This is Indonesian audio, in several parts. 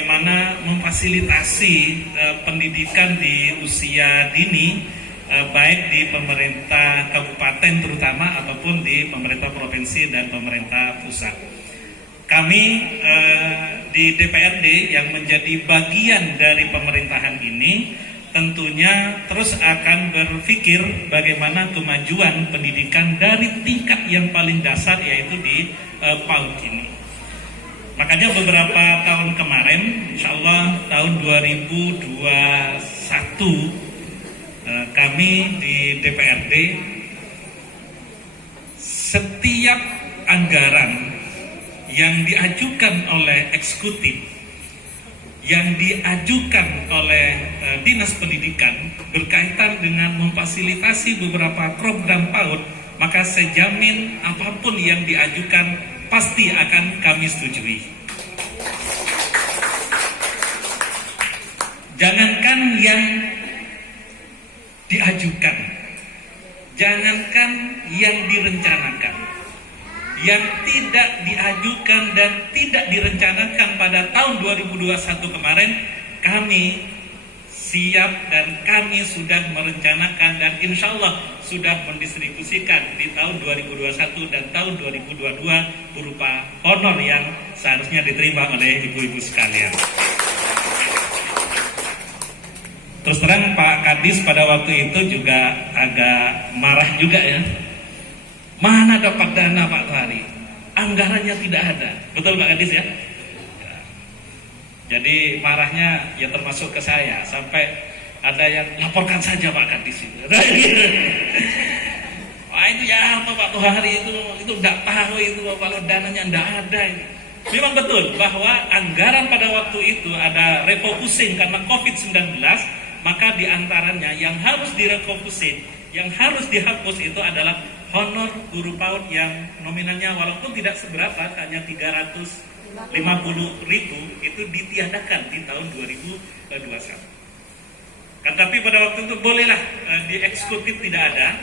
bagaimana memfasilitasi pendidikan di usia dini, baik di pemerintah kabupaten terutama ataupun di pemerintah provinsi dan pemerintah pusat. Kami di DPRD yang menjadi bagian dari pemerintahan ini tentunya terus akan berpikir bagaimana kemajuan pendidikan dari tingkat yang paling dasar, yaitu di PAUD ini. Makanya beberapa tahun kemarin, insya Allah tahun 2021, kami di DPRD setiap anggaran yang diajukan oleh eksekutif, yang diajukan oleh Dinas Pendidikan berkaitan dengan memfasilitasi beberapa program PAUD, maka saya jamin apapun yang diajukan pasti akan kami setujui. Jangankan yang diajukan, jangankan yang direncanakan, yang tidak diajukan dan tidak direncanakan pada tahun 2021 kemarin, kami siap dan kami sudah merencanakan dan insya Allah sudah mendistribusikan di tahun 2021 dan tahun 2022 berupa honor yang seharusnya diterima oleh ibu-ibu sekalian. Terus terang Pak Kadis pada waktu itu juga agak marah juga ya. Mana dapat dana Pak Tuhari? Anggarannya tidak ada. Betul Pak Kadis ya? Jadi marahnya ya termasuk ke saya. Sampai ada yang laporkan saja Pak Kadis itu. Wah itu ya apa Pak Tuhari itu tidak tahu itu kalau dananya tidak ada. Memang betul bahwa anggaran pada waktu itu ada refocusing karena COVID-19. Maka diantaranya yang harus direfocusing, yang harus dihapus itu adalah honor guru PAUD yang nominalnya walaupun tidak seberapa, hanya 350.000, itu ditiadakan di tahun 2021. Tetapi pada waktu itu bolehlah di eksekutif tidak ada,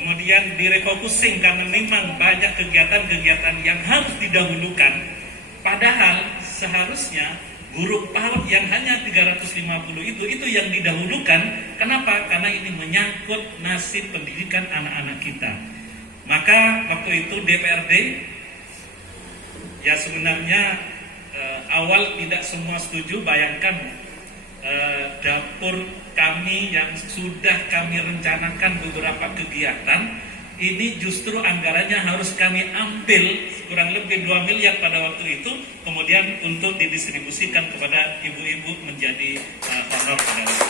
kemudian direfocusing karena memang banyak kegiatan-kegiatan yang harus didahulukan, padahal seharusnya guru PAUD yang hanya 350 itu yang didahulukan. Kenapa? Karena ini menyangkut nasib pendidikan anak-anak kita. Maka waktu itu DPRD ya sebenarnya awal tidak semua setuju. Bayangkan dapur kami yang sudah kami rencanakan beberapa kegiatan, ini justru anggarannya harus kami ambil kurang lebih 2 miliar pada waktu itu, kemudian untuk didistribusikan kepada ibu-ibu menjadi honor pada waktu itu.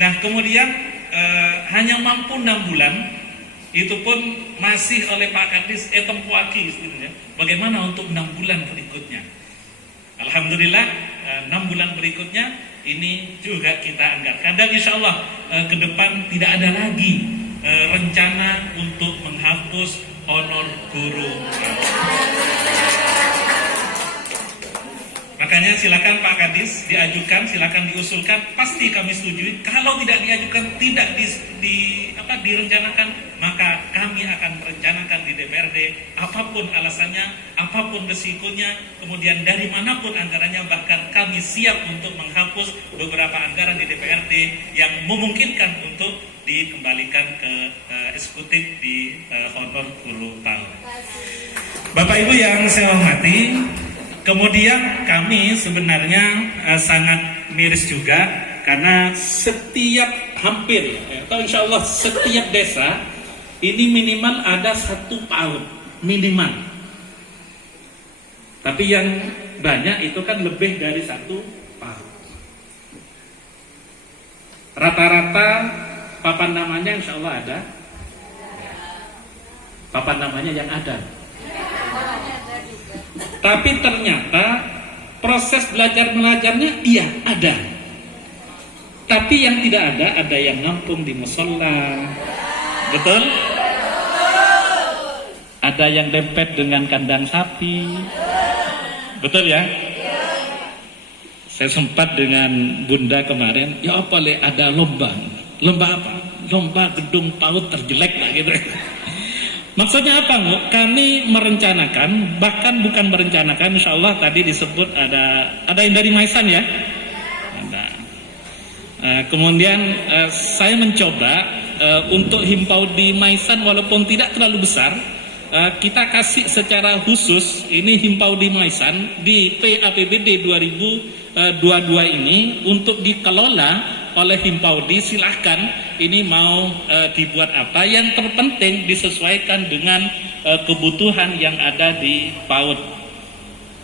Nah kemudian hanya mampu 6 bulan, itu pun masih oleh Pak Kadis tempuaki istilahnya. Bagaimana untuk 6 bulan berikutnya? Alhamdulillah 6 bulan berikutnya ini juga kita anggarkan dan insya Allah ke depan tidak ada lagi rencana untuk menghapus honor guru. Makanya silakan Pak Kadis diajukan, silakan diusulkan, pasti kami setujui. Kalau tidak diajukan, tidak direncanakan, maka kami akan merencanakan di DPRD apapun alasannya, apapun resikonya, kemudian dari manapun anggarannya, bahkan kami siap untuk menghapus beberapa anggaran di DPRD yang memungkinkan untuk dikembalikan ke eksekutif di honor guru PAUD. Bapak Ibu yang saya hormati, kemudian kami sebenarnya sangat miris juga karena setiap hampir atau insya Allah setiap desa ini minimal ada 1 PAUD minimal. Tapi yang banyak itu kan lebih dari 1 PAUD. Rata-rata papan namanya insya Allah ada. Papan namanya yang ada. Tapi ternyata proses belajar mengajarnya iya ada. Tapi yang tidak ada yang ngampung di musola. Betul? Ada yang dempet dengan kandang sapi. Betul ya? Saya sempat dengan Bunda kemarin, ya apa le ada lomba. Lomba apa? Lomba gedung PAUD terjelek lah gitu. Maksudnya apa, Bu? Kami merencanakan, bahkan bukan merencanakan, insya Allah tadi disebut ada yang dari Maisan ya? Ada. Kemudian saya mencoba untuk himpau di Maisan walaupun tidak terlalu besar, kita kasih secara khusus ini himpau di Maisan di PAPBD 2022 ini untuk dikelola oleh Himpaudi. Silahkan ini mau dibuat apa, yang terpenting disesuaikan dengan kebutuhan yang ada di PAUD.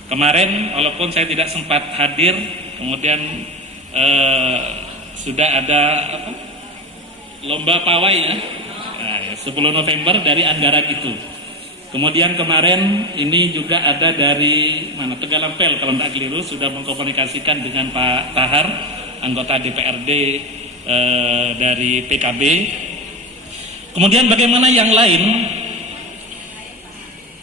Kemarin walaupun saya tidak sempat hadir, kemudian sudah ada lomba pawai ya, 10 November dari anggaran itu. Kemudian kemarin ini juga ada dari Tegalampel kalau tidak keliru, sudah mengkomunikasikan dengan Pak Tahar, anggota DPRD dari PKB. Kemudian bagaimana yang lain?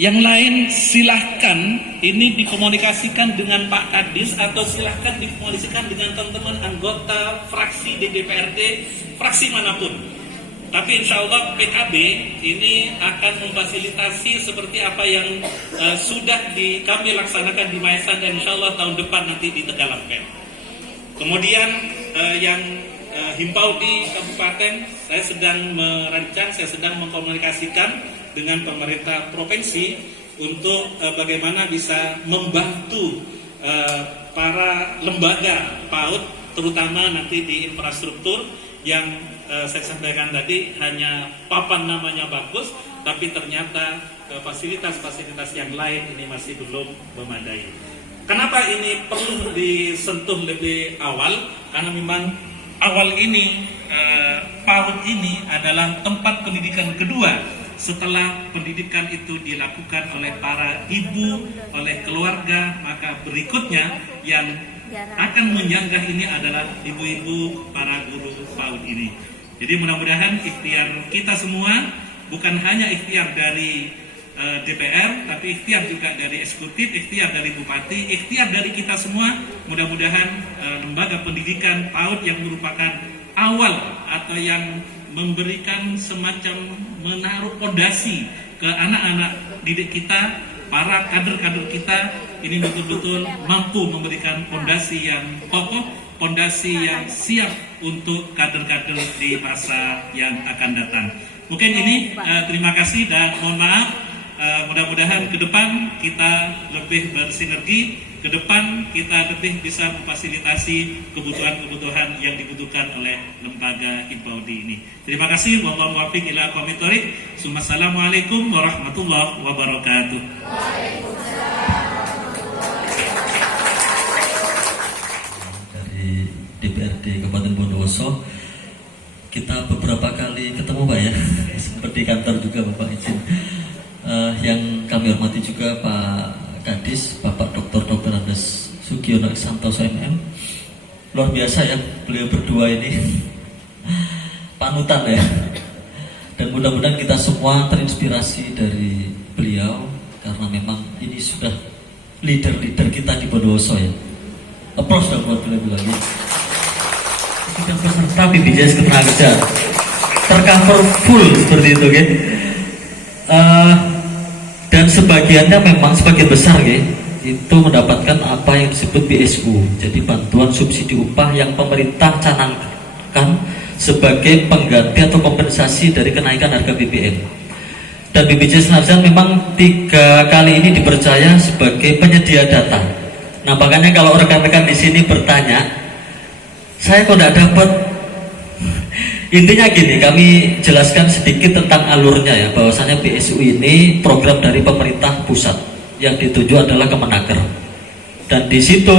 Yang lain silahkan ini dikomunikasikan dengan Pak Kadis atau silahkan dikomunikasikan dengan teman-teman anggota fraksi di DPRD, fraksi manapun. Tapi insya Allah PKB ini akan memfasilitasi seperti apa yang sudah kami laksanakan di Maisan dan insya Allah tahun depan nanti di Tegalampel. Kemudian yang himpau di kabupaten, saya sedang merancang, saya sedang mengkomunikasikan dengan pemerintah provinsi untuk bagaimana bisa membantu para lembaga PAUD, terutama nanti di infrastruktur yang saya sampaikan tadi hanya papan namanya bagus, tapi ternyata fasilitas-fasilitas yang lain ini masih belum memadai. Kenapa ini perlu disentuh lebih awal? Karena memang awal ini PAUD ini adalah tempat pendidikan kedua setelah pendidikan itu dilakukan oleh para ibu, oleh keluarga, maka berikutnya yang akan menyanggah ini adalah ibu-ibu para guru PAUD ini. Jadi mudah-mudahan ikhtiar kita semua, bukan hanya ikhtiar dari DPR, tapi ikhtiar juga dari eksekutif, ikhtiar dari bupati, ikhtiar dari kita semua. Mudah-mudahan lembaga pendidikan PAUD yang merupakan awal atau yang memberikan semacam menaruh fondasi ke anak-anak didik kita, para kader-kader kita, ini betul-betul mampu memberikan fondasi yang kokoh, fondasi yang siap untuk kader-kader di masa yang akan datang. Mungkin ini terima kasih dan mohon maaf, mudah-mudahan ke depan kita lebih bersinergi, ke depan kita lebih bisa memfasilitasi kebutuhan-kebutuhan yang dibutuhkan oleh lembaga Himpaudi ini. Terima kasih. Wallahu muwaffiq ila aqwamit thoriq. Assalamualaikum warahmatullahi wabarakatuh. DPRD Kabupaten Bondowoso, kita beberapa kali ketemu Pak ya, seperti kantor juga Bapak izin. Yang kami hormati juga Pak Kadis, Bapak Dr. Andes Sugiono Santoso MM. Luar biasa ya, beliau berdua ini panutan ya. Dan mudah-mudahan kita semua terinspirasi dari beliau, karena memang ini sudah leader-leader kita di Bondowoso ya. Aplaus dong buat beliau lagi. Kita peserta BPJS Ketenagakerjaan tercover full seperti itu kan. Dan sebagiannya memang sebagian besar kan, itu mendapatkan apa yang disebut BSU, jadi bantuan subsidi upah yang pemerintah canangkan sebagai pengganti atau kompensasi dari kenaikan harga BBM. Dan BPJS Ketenagakerjaan memang 3 kali ini dipercaya sebagai penyedia data. Nah makanya kalau rekan-rekan di sini bertanya, saya kok tidak dapat. Intinya gini, kami jelaskan sedikit tentang alurnya ya, bahwasanya BSU ini program dari pemerintah pusat yang dituju adalah Kemenaker. Dan di situ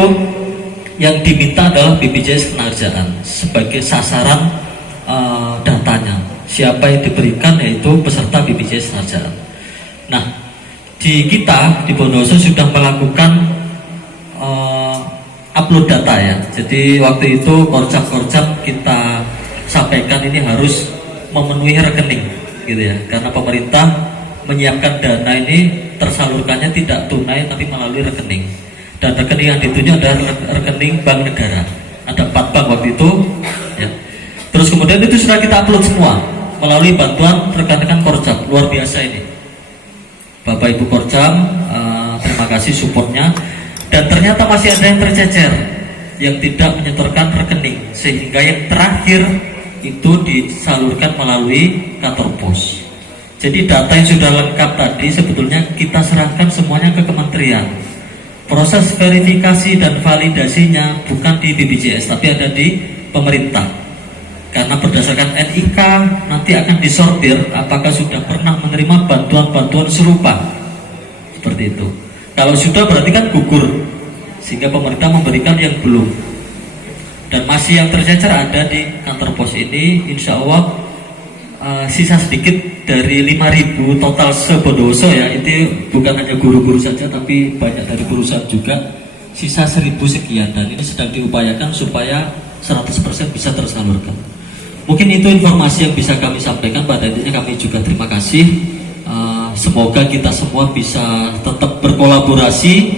yang diminta adalah BPJS Ketenagakerjaan sebagai sasaran datanya. Siapa yang diberikan yaitu peserta BPJS Ketenagakerjaan. Nah, di kita di Bondowoso sudah melakukan upload data ya. Jadi waktu itu korcap-korcap kita sampaikan ini harus memenuhi rekening gitu ya, karena pemerintah menyiapkan dana ini tersalurkannya tidak tunai tapi melalui rekening, dan rekening yang dituju adalah rekening Bank Negara. Ada 4 bank waktu itu ya. Terus kemudian itu sudah kita upload semua melalui bantuan rekan-rekan korcap. Luar biasa ini, Bapak Ibu Korjam, terima kasih supportnya. Dan ternyata masih ada yang tercecer yang tidak menyetorkan rekening, sehingga yang terakhir itu disalurkan melalui kantor pos. Jadi data yang sudah lengkap tadi sebetulnya kita serahkan semuanya ke kementerian. Proses verifikasi dan validasinya bukan di BPJS tapi ada di pemerintah. Karena berdasarkan NIK nanti akan disortir apakah sudah pernah menerima bantuan-bantuan serupa. Seperti itu. Kalau sudah berarti kan gugur, sehingga pemerintah memberikan yang belum. Dan masih yang tercecer ada di kantor pos ini, insya Allah sisa sedikit dari 5.000 total se-Bondowoso ya. Itu bukan hanya guru-guru saja tapi banyak dari perusahaan juga. Sisa 1.000 sekian dan ini sedang diupayakan supaya 100% bisa tersalurkan. Mungkin itu informasi yang bisa kami sampaikan. Pada intinya kami juga terima kasih. Semoga kita semua bisa tetap berkolaborasi,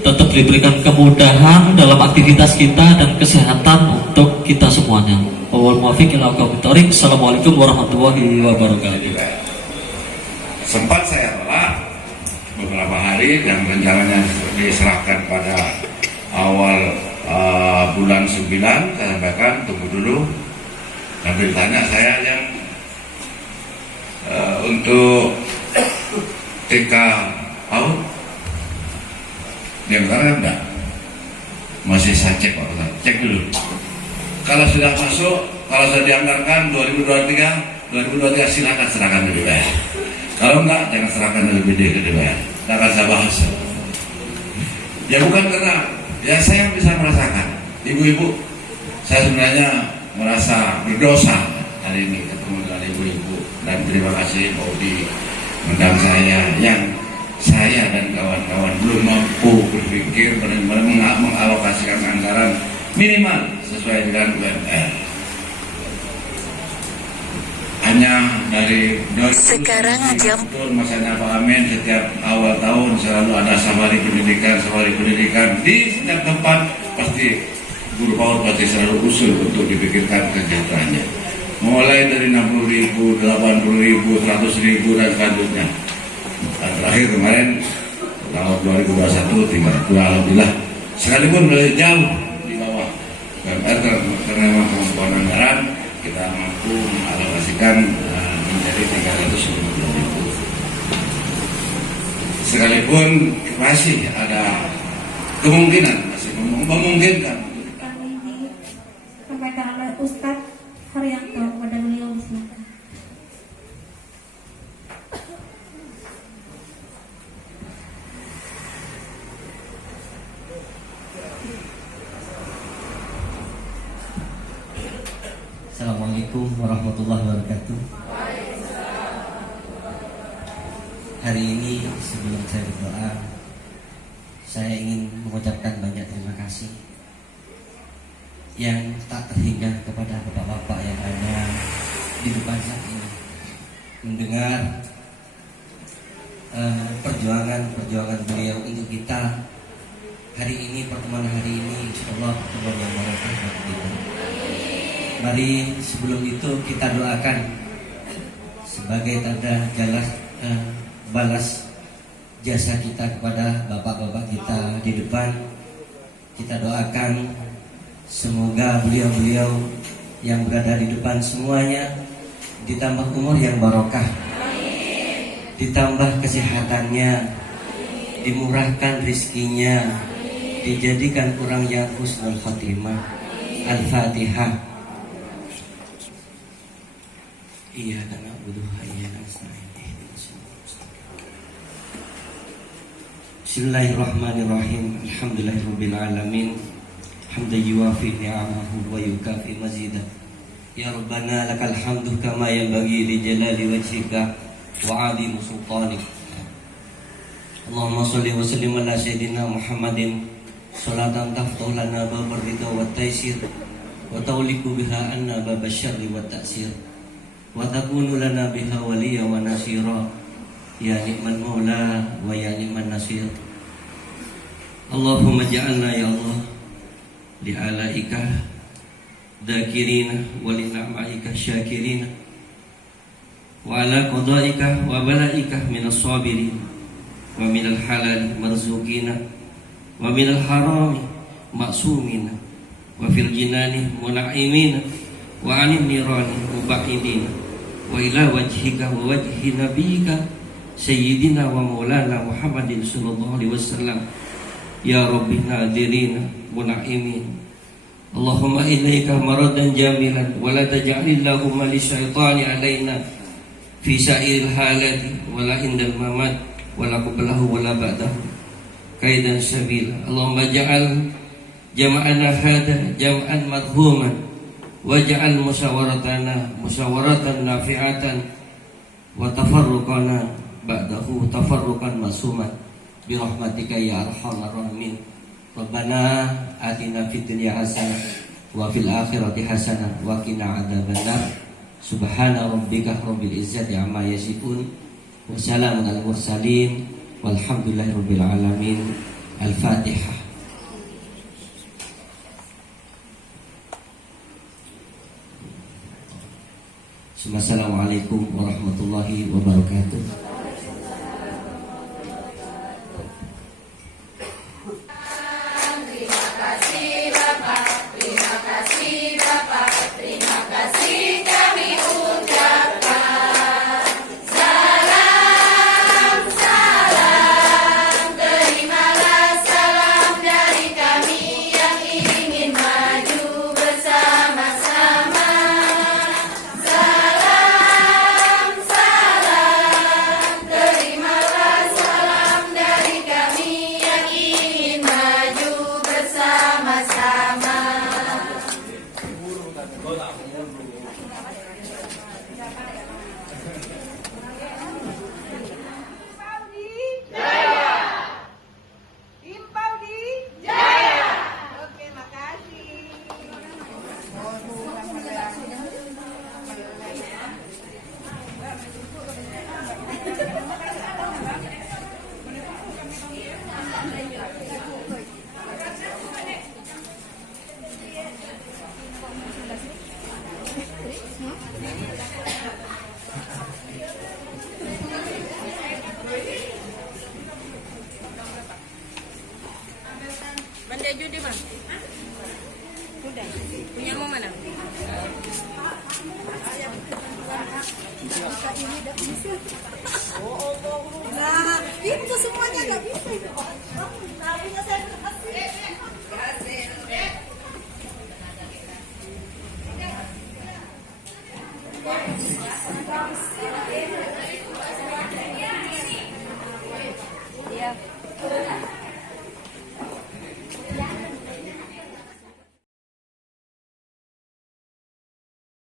tetap diberikan kemudahan dalam aktivitas kita dan kesehatan untuk kita semuanya. Assalamualaikum warahmatullahi wabarakatuh. Sempat saya tolak beberapa hari dan rencananya diserahkan pada awal bulan 9. Saya sampaikan tunggu dulu. Dan beritanya saya yang untuk TK PAUD yang sekarang enggak, masih saya cek Pak Ustaz, cek dulu. Kalau sudah masuk, kalau sudah dianggarkan 2023 silakan serahkan ke DPR. Kalau enggak, jangan serahkan lebih ke DPR. Tidak akan saya bahas. Ya bukan karena, ya saya bisa merasakan, ibu-ibu, saya sebenarnya merasa berdosa hari ini ketemu dengan ibu-ibu dan terima kasih Pak Udi undang saya yang saya dan kawan-kawan belum mampu berpikir mengalokasikan anggaran minimal sesuai dengan UMR. Hanya dari sekarang jam masanya Pak Amin setiap awal tahun selalu ada safari pendidikan di setiap tempat pasti guru PAUD pasti selalu usul untuk dipikirkan kesejahteraannya. Mulai dari 60.000, 80.000, 100.000 dan selanjutnya. Dan terakhir kemarin tahun 2021 tinggal alhamdulillah sekalipun lebih jauh di bawah UMR karena memang kemampuan anggaran kita mampu mengalokasikan menjadi 350.000. Sekalipun masih ada kemungkinan masih memungkinkan. Sampaikan oleh Ustadz Haryanto kepada beliau, silakan. Assalamualaikum warahmatullahi wabarakatuh. Hari ini sebelum saya berdoa, saya ingin mengucapkan banyak terima kasih yang tak terhingga kepada bapak-bapak yang ada di depan saat ini, mendengar perjuangan beliau untuk kita hari ini, pertemuan hari ini, insyaallah pertemuan yang barokah bagi kita. Mari sebelum itu kita doakan sebagai tanda balas jasa kita kepada bapak-bapak kita di depan. Kita doakan semoga beliau-beliau yang berada di depan semuanya ditambah umur yang barokah, ditambah kesehatannya, dimurahkan rizkinya, dijadikan orang yang husnul khatimah. Al-Fatihah. Iyyaka na'budu wa iyyaka nasta'in. Bismillahirrahmanirrahim. Alhamdulillahirabbil alamin. Hamdan yuwafi ni'amahu wa yukafi mazidah. Ya Rabbana lakal hamdu kama yanbaghi li jalali wajhika wa 'azimi sultanik. Allahumma shalli wa sallim ala sayyidina Muhammadin salatan taftahu lana babal ridha wat taysir wa tawliku biha anna babasy syarri wat ta'sir wa takunu lana biha waliya wa nasira ya ni'mal maula wa ya ni'man nasir. Allahumma ja'alna ya Allah li'alaika dzakirina wa li'na'maika syakirina wa ala qadaika wa balaika minas sabirin wa minal halal marzuqina wa minal harami maksumina wa fil jinani muna'imina wa anin nirani muba'idina wa ila wajhika wa wajhi nabiyika sayyidina wa maulana Muhammadin sallallahu alaihi wasallam ya rabbi nadirina muna'imin Allahumma ilaika maradan jamilan wa la taj'alillahumma lisyaitani alaina fi sa'iril halati wa la indal mamat wa la qablahu wa la ba'dahu kaidan sabila Allahumma ja'al jama'ana hada jam'an marhuman waj'al musyawaratana musyawaratan nafi'atan wa tafarruqana ba'dahu tafarruqan masuman bi rahmatika ya arhamar rahimin Rabbana atina fid dunya hasanah wa fil akhirati hasanah wa qina adzabannar subhana rabbika rabbil izzati amma yasifun wa salamun alal mursalin walhamdulillahi rabbil alamin al-fatihah. Assalamualaikum warahmatullahi wabarakatuh. Bandai judi bang. Udah. Punya mau mana? Nah, itu semuanya nggak bisa. Nah, punya saya kasih.